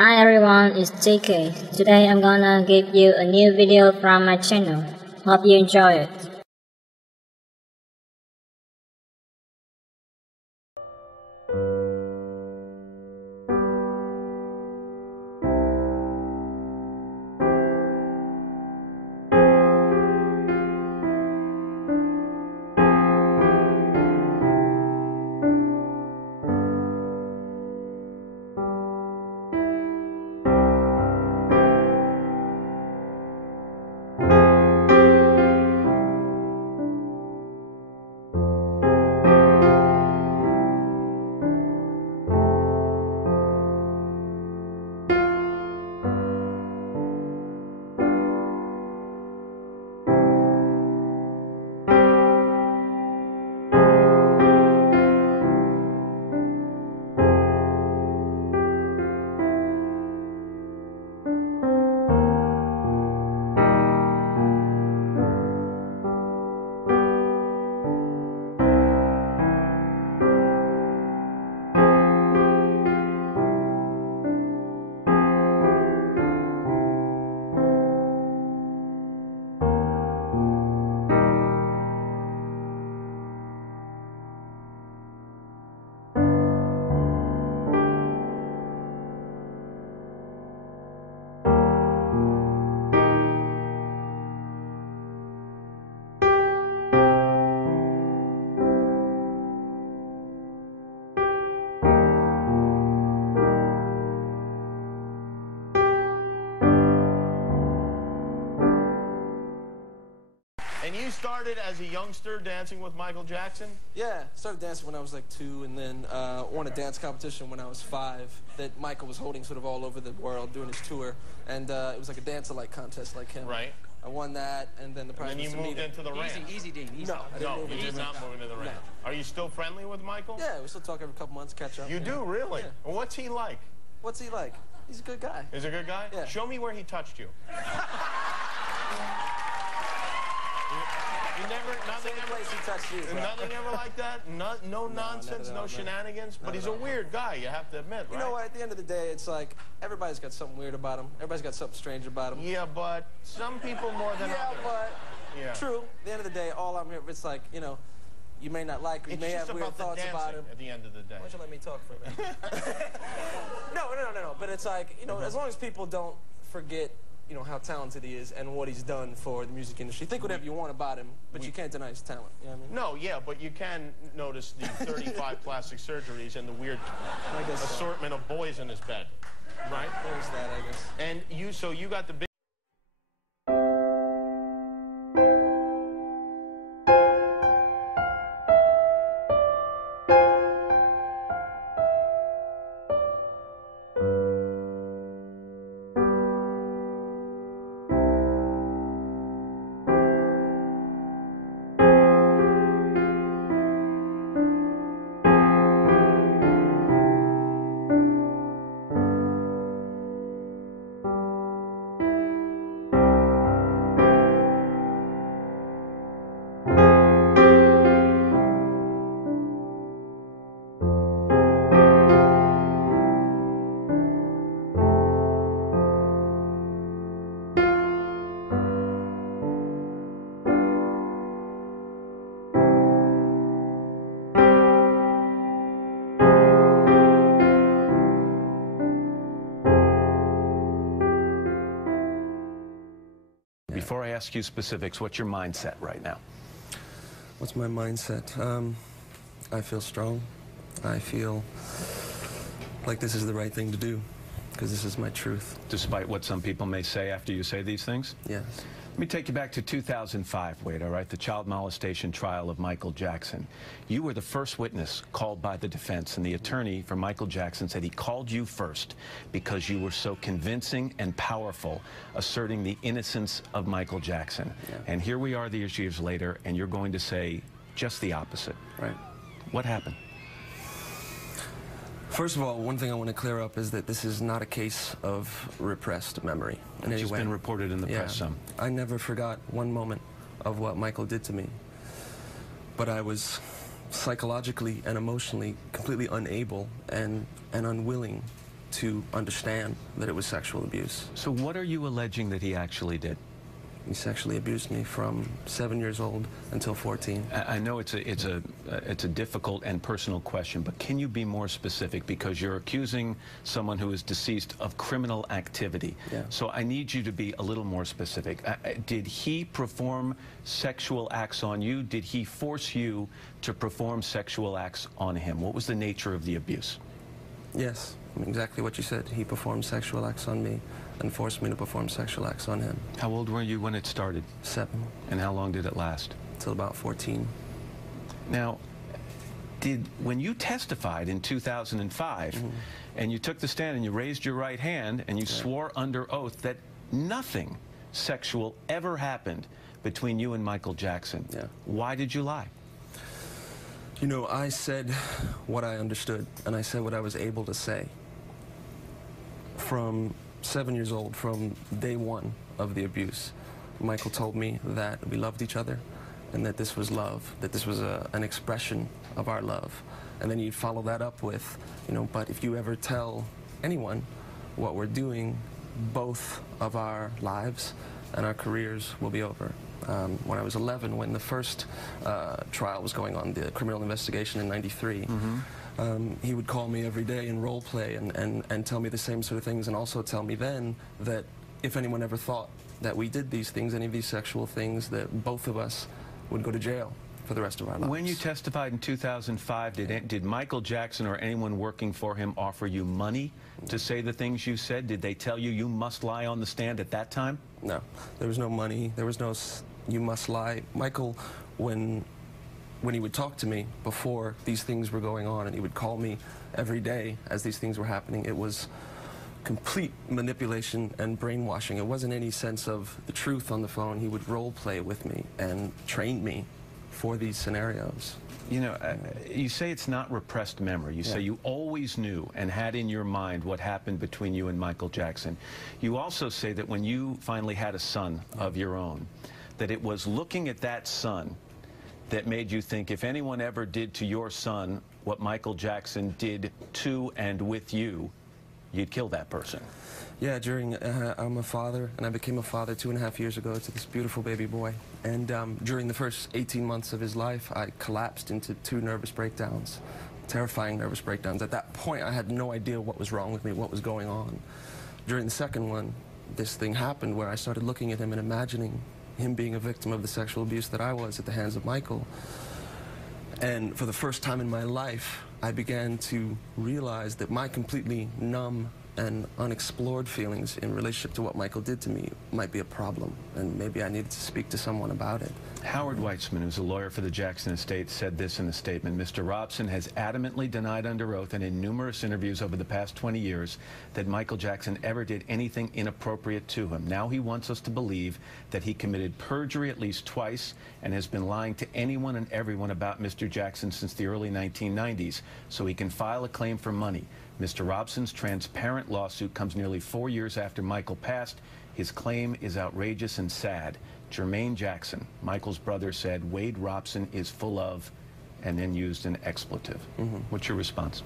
Hi everyone, it's TK. Today I'm gonna give you a new video from my channel. Hope you enjoy it. And you started as a youngster dancing with Michael Jackson? Yeah, started dancing when I was like 2, and then won a dance competition when I was 5 that Michael was holding sort of all over the world doing his tour. And it was like a dance-alike contest like him. Right. I won that, and then the prize And then was you to moved meet him. into the ranch. Easy, Dean. Easy. No, I didn't No, move you into did the not ranch. move into the ranch. No. Are you still friendly with Michael? Yeah, we still talk every couple months, catch up. You do, really? Yeah. Well, what's he like? What's he like? He's a good guy. Is he a good guy? Yeah. Show me where he touched you. You never, nothing Same ever, place he touched you, bro. nothing ever like that? No nonsense, no shenanigans? But he's a weird guy, you have to admit, right? You know what? At the end of the day, it's like everybody's got something weird about him. Everybody's got something strange about him. Yeah, but some people more than Yeah, others. but Yeah. true. At the end of the day, all I'm here, it's like, you know, you may not like, or you It's may just have weird about the thoughts about dancing him. at the end of the day. Why don't you let me talk for a minute? No. But it's like, you know, as long as people don't forget, you know, how talented he is and what he's done for the music industry. Think whatever you want about him, but you can't deny his talent. You know what I mean? No, yeah, but you can notice the 35 plastic surgeries and the weird I guess so. assortment of boys in his bed, right? There's that, I guess. And so you got the big... Before I ask you specifics, what's your mindset right now? What's my mindset? I feel strong. I feel like this is the right thing to do, because this is my truth. Despite what some people may say after you say these things? Yes. Let me take you back to 2005, Wade, all right? The child molestation trial of Michael Jackson. You were the first witness called by the defense, and the attorney for Michael Jackson said he called you first because you were so convincing and powerful, asserting the innocence of Michael Jackson. Yeah. And here we are these years later, and you're going to say just the opposite. Right. What happened? First of all, one thing I want to clear up is that this is not a case of repressed memory in any It's way. been reported in the press some. I never forgot one moment of what Michael did to me. But I was psychologically and emotionally completely unable and unwilling to understand that it was sexual abuse. So what are you alleging that he actually did? He sexually abused me from 7 years old until 14. I know it's a difficult and personal question, but can you be more specific? Because you're accusing someone who is deceased of criminal activity. Yeah. So I need you to be a little more specific. Did he perform sexual acts on you? Did he force you to perform sexual acts on him? What was the nature of the abuse? Yes, exactly what you said. He performed sexual acts on me and forced me to perform sexual acts on him. How old were you when it started? 7. And how long did it last? Till about 14. Now, when you testified in 2005, and you took the stand and you raised your right hand and you swore under oath that nothing sexual ever happened between you and Michael Jackson, why did you lie? You know, I said what I understood, and I said what I was able to say. From 7 years old, from day one of the abuse, Michael told me that we loved each other and that this was love, that this was an expression of our love. And then you'd follow that up with, you know, but if you ever tell anyone what we're doing, both of our lives and our careers will be over. When I was 11, when the first trial was going on, the criminal investigation in '93, he would call me every day and role play and tell me the same sort of things, and also tell me then that if anyone ever thought that we did these things, any of these sexual things, that both of us would go to jail for the rest of our lives. When you testified in 2005, did Michael Jackson or anyone working for him offer you money to say the things you said? Did they tell you you must lie on the stand at that time? No, there was no money. There was no you must lie. Michael, when he would talk to me before these things were going on, and he would call me every day as these things were happening, it was complete manipulation and brainwashing. It wasn't any sense of the truth on the phone. He would role play with me and train me for these scenarios. You know, you say it's not repressed memory. You say you always knew and had in your mind what happened between you and Michael Jackson. You also say that when you finally had a son of your own, that it was looking at that son that made you think if anyone ever did to your son what Michael Jackson did to and with you, you'd kill that person. Yeah, I'm a father, and I became a father 2.5 years ago to this beautiful baby boy. And during the first 18 months of his life, I collapsed into 2 nervous breakdowns, terrifying nervous breakdowns. At that point, I had no idea what was wrong with me, what was going on. During the second one, this thing happened where I started looking at him and imagining him being a victim of the sexual abuse that I was at the hands of Michael. And for the first time in my life, I began to realize that my completely numb and unexplored feelings in relationship to what Michael did to me might be a problem, and maybe I needed to speak to someone about it. Howard Weitzman, who's a lawyer for the Jackson estate, said this in a statement: Mr. Robson has adamantly denied under oath and in numerous interviews over the past 20 years that Michael Jackson ever did anything inappropriate to him. Now he wants us to believe that he committed perjury at least twice and has been lying to anyone and everyone about Mr. Jackson since the early 1990s so he can file a claim for money. Mr. Robson's transparent lawsuit comes nearly 4 years after Michael passed. His claim is outrageous and sad. Jermaine Jackson, Michael's brother, said Wade Robson is full of, and then used an expletive. What's your response?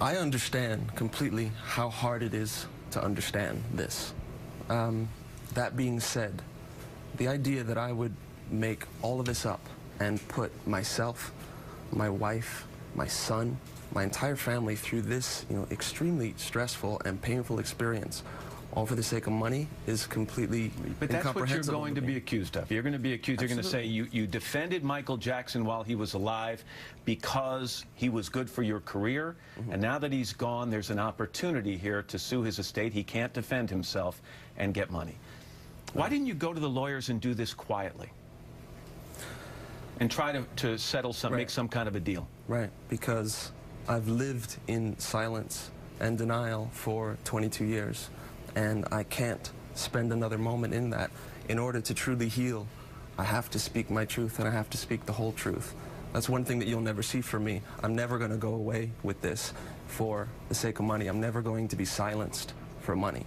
I understand completely how hard it is to understand this. That being said, the idea that I would make all of this up and put myself, my wife, my son, my entire family through this, extremely stressful and painful experience, all for the sake of money, is completely But that's what you're going to be accused of. You're going to be accused, you're going to say you defended Michael Jackson while he was alive because he was good for your career, and now that he's gone, there's an opportunity here to sue his estate. He can't defend himself and get money. Why didn't you go to the lawyers and do this quietly? And try to settle make some kind of a deal? Right, because I've lived in silence and denial for 22 years, and I can't spend another moment in that. In order to truly heal, I have to speak my truth, and I have to speak the whole truth. That's one thing that you'll never see from me. I'm never going to go away with this for the sake of money. I'm never going to be silenced for money.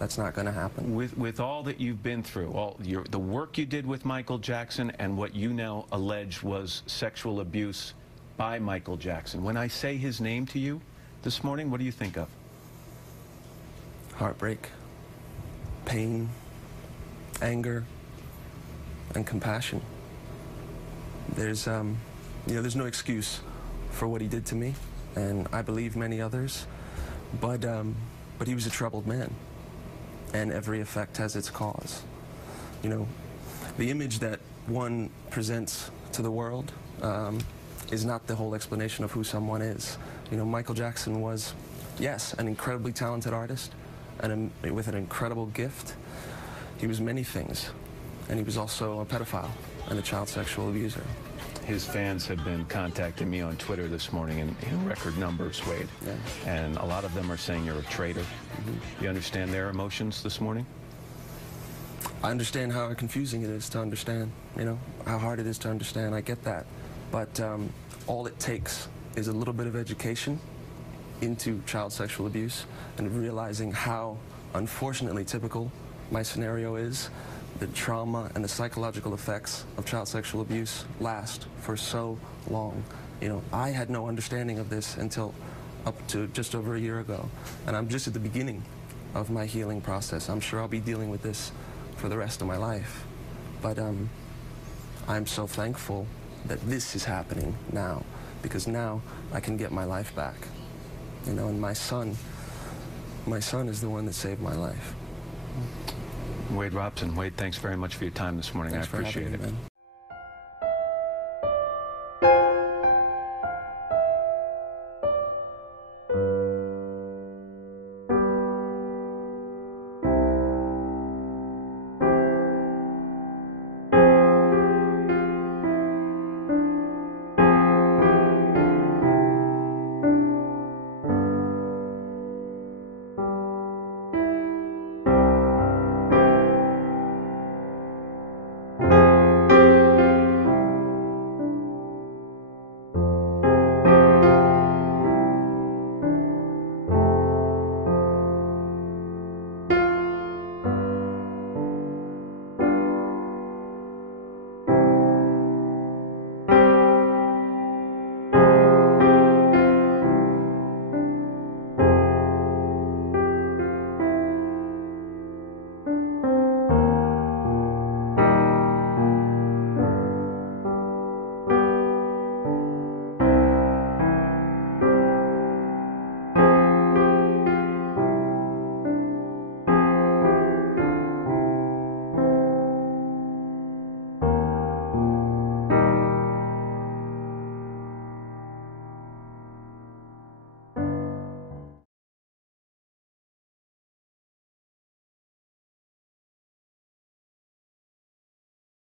That's not going to happen. With all that you've been through, the work you did with Michael Jackson and what you now allege was sexual abuse by Michael Jackson, when I say his name to you, this morning, what do you think of? Heartbreak, pain, anger, and compassion. There's there's no excuse for what he did to me, and I believe many others, but he was a troubled man, and every effect has its cause. You know, the image that one presents to the world is not the whole explanation of who someone is. You know, Michael Jackson was, yes, an incredibly talented artist, and with an incredible gift. He was many things, and he was also a pedophile and a child sexual abuser. His fans have been contacting me on Twitter this morning in record numbers, Wade. Yeah. And a lot of them are saying you're a traitor. You understand their emotions this morning? I understand how confusing it is to understand, you know, how hard it is to understand. I get that. But all it takes is a little bit of education into child sexual abuse and realizing how, unfortunately, typical my scenario is. The trauma and the psychological effects of child sexual abuse last for so long. You know, I had no understanding of this until up to just over a year ago. And I'm just at the beginning of my healing process. I'm sure I'll be dealing with this for the rest of my life. But I'm so thankful that this is happening now, because now I can get my life back. You know, and my son is the one that saved my life. Wade Robson. Wade, thanks very much for your time this morning. Thanks I appreciate it. Man.